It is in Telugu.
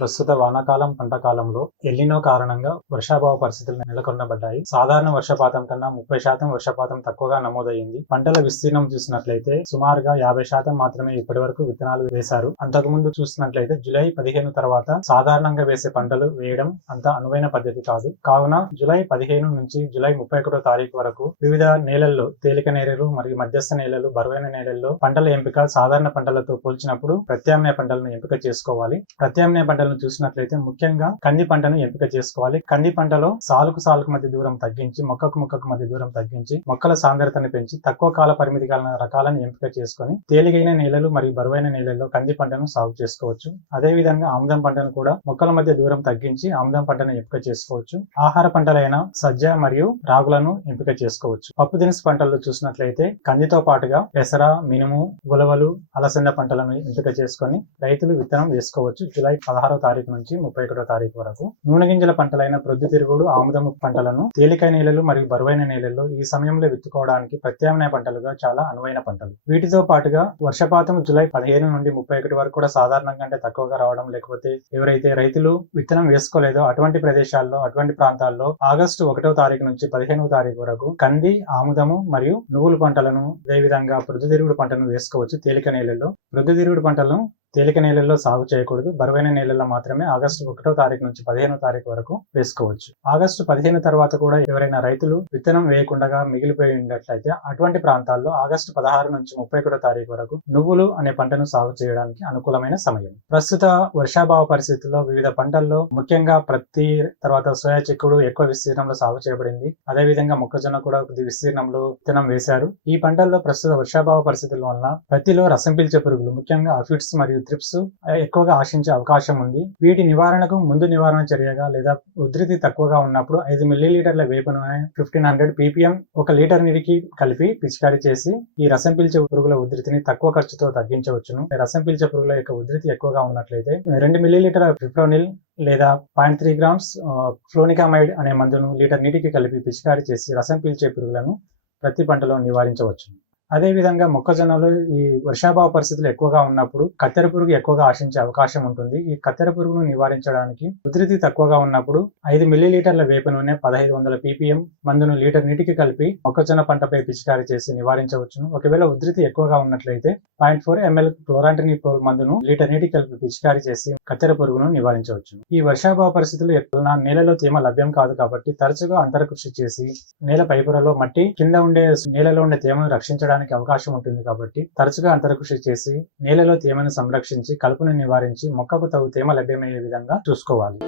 ప్రస్తుత వానాకాలం పంట కాలంలో ఎల్నినో కారణంగా వర్షాభావ పరిస్థితులు నెలకొనబడ్డాయి. సాధారణ వర్షపాతం కన్నా 30% వర్షపాతం తక్కువగా నమోదయ్యింది. పంటల విస్తీర్ణం చూసినట్లయితే సుమారుగా 50% మాత్రమే ఇప్పటి వరకు విత్తనాలు వేశారు. అంతకుముందు చూసినట్లయితే జూలై 15 తర్వాత సాధారణంగా వేసే పంటలు వేయడం అంత అనువైన పద్ధతి కాదు. కావున జూలై 15 నుంచి జూలై 31 తారీఖు వరకు వివిధ నేలల్లో తేలిక నేలలు మరియు మధ్యస్థ నేలలు, బరువైన నేలల్లో పంటల ఎంపిక సాధారణ పంటలతో పోల్చినప్పుడు ప్రత్యామ్నాయ పంటలను ఎంపిక చేసుకోవాలి. ప్రత్యామ్నాయ పంటలను చూసినట్లయితే ముఖ్యంగా కంది పంటను ఎంపిక చేసుకోవాలి. కంది పంటలో సాలుకు మధ్య దూరం తగ్గించి, మొక్కకు మధ్య దూరం తగ్గించి, మొక్కల సాంద్రతను పెంచి తక్కువ కాల పరిమితి గల రకాలను ఎంపిక చేసుకొని తేలికైన నేలలు మరియు బరువైన నేలల్లో కంది పంటను సాగు చేసుకోవచ్చు. అదే విధంగా ఆముదం పంటను కూడా మొక్కల మధ్య దూరం తగ్గించి ఆముదం పంటను ఎంపిక చేసుకోవచ్చు. ఆహార పంటలైన సజ్జ మరియు రాగులను ఎంపిక చేసుకోవచ్చు. పప్పు దినుసు పంటల్లో చూసినట్లయితే కందితో పాటుగా పెసర, మినుము, ఉలవలు, అలసంద పంటలను ఎంపిక చేసుకొని రైతులు విత్తనం వేసుకోవచ్చు. జూలై 16 తారీఖు నుంచి 31 తారీఖు వరకు. నూనె గింజల పంటలైన ప్రొద్దుతిరుగుడు, ఆముదము పంటలను తేలికైన నేలలు మరియు బరువైన నేలల్లో ఈ సమయంలో విత్తుకోవడానికి ప్రత్యామ్నాయ పంటలుగా చాలా అనువైన పంటలు. వీటితో పాటుగా వర్షపాతం జూలై 15 నుండి 31 వరకు కూడా సాధారణం కంటే తక్కువగా రావడం, లేకపోతే ఎవరైతే రైతులు విత్తనం వేసుకోలేదో అటువంటి ప్రదేశాల్లో, అటువంటి ప్రాంతాల్లో ఆగస్టు 1వ తారీఖు నుంచి 15వ తారీఖు వరకు కంది, ఆముదము మరియు నువ్వుల పంటలను, అదేవిధంగా ప్రొద్దుతిరుగుడు పంటను వేసుకోవచ్చు. తేలిక నేలల్లో ప్రొద్దుతిరుగుడు పంటలను తేలిక నేలల్లో సాగు చేయకూడదు. బరువైన నేలల్లో మాత్రమే ఆగస్టు 1వ తారీఖు నుంచి 15వ తారీఖు వరకు వేసుకోవచ్చు. ఆగస్టు 15 తర్వాత కూడా ఎవరైనా రైతులు విత్తనం వేయకుండా మిగిలిపోయి ఉన్నట్లయితే అటువంటి ప్రాంతాల్లో ఆగస్టు 16 నుంచి 31 తారీఖు వరకు నువ్వులు అనే పంటను సాగు చేయడానికి అనుకూలమైన సమయం. ప్రస్తుత వర్షాభావ పరిస్థితుల్లో వివిధ పంటల్లో ముఖ్యంగా ప్రత్తి, తర్వాత సోయా చిక్కుడు ఎక్కువ విస్తీర్ణంలో సాగు చేయబడింది. అదేవిధంగా మొక్కజొన్న కూడా కొద్ది విస్తీర్ణంలో విత్తనం వేశారు. ఈ పంటల్లో ప్రస్తుత వర్షాభావ పరిస్థితుల వలన ప్రత్తిలో రసం పీల్చే పురుగులు, ముఖ్యంగా అఫిడ్స్ మరియు త్రిప్స్ ఎక్కువగా ఆశించే అవకాశం ఉంది. వీటి నివారణకు ముందు నివారణ చర్యగా లేదా ఉధృతి తక్కువగా ఉన్నప్పుడు 5 మిల్లీలీటర్ల వేప నూనె 1500 ppm 1 లీటర్ నీటికి కలిపి పిచికారీ చేసి ఈ రసం పీల్చే పురుగుల ఉధృతిని తక్కువ ఖర్చుతో తగ్గించవచ్చును. రసం పీల్చే పురుగుల యొక్క ఉధృతి ఎక్కువగా ఉన్నట్లయితే 2 మిల్లీలీటర్ల ఫిప్రోనిల్ లేదా 0.3 గ్రామ్స్ ఫ్లోనికామైడ్ అనే మందును లీటర్ నీటికి కలిపి పిచికారీ చేసి రసం పీల్చే పురుగులను ప్రతి పంటలో నివారించవచ్చు. అదేవిధంగా మొక్కజొన్నలో ఈ వర్షాభావ పరిస్థితులు ఎక్కువగా ఉన్నప్పుడు కత్తెర పురుగు ఎక్కువగా ఆశించే అవకాశం ఉంటుంది. ఈ కత్తెర పురుగును నివారించడానికి ఉధృతి తక్కువగా ఉన్నప్పుడు 5 మిల్లీలీటర్ల వేప నూనె 1500 ppm మందును లీటర్ నీటికి కలిపి మొక్కజొన్న పంటపై పిచికారీ చేసి నివారించవచ్చును. ఒకవేళ ఉధృతి ఎక్కువగా ఉన్నట్లయితే 0.4 ml క్లోరాంట్రినిప్రోల్ మందును లీటర్ నీటికి కలిపి పిచికారీ చేసి కత్తెర పురుగును నివారించవచ్చును. ఈ వర్షాభావ పరిస్థితులు ఎక్కువ నేలలో తేమ లభ్యం కాదు కాబట్టి తరచుగా అంతర కృషి చేసి నేల పైపొరలో మట్టి కింద ఉండే నేలలో ఉండే తేమను రక్షించడానికి అవకాశం ఉంటుంది కాబట్టి తరచుగా అంతర కృషి చేసి నేలలో తేమను సంరక్షించి కలుపును నివారించి మొక్కకు తగు తేమ లభ్యమయ్యే విధంగా చూసుకోవాలి.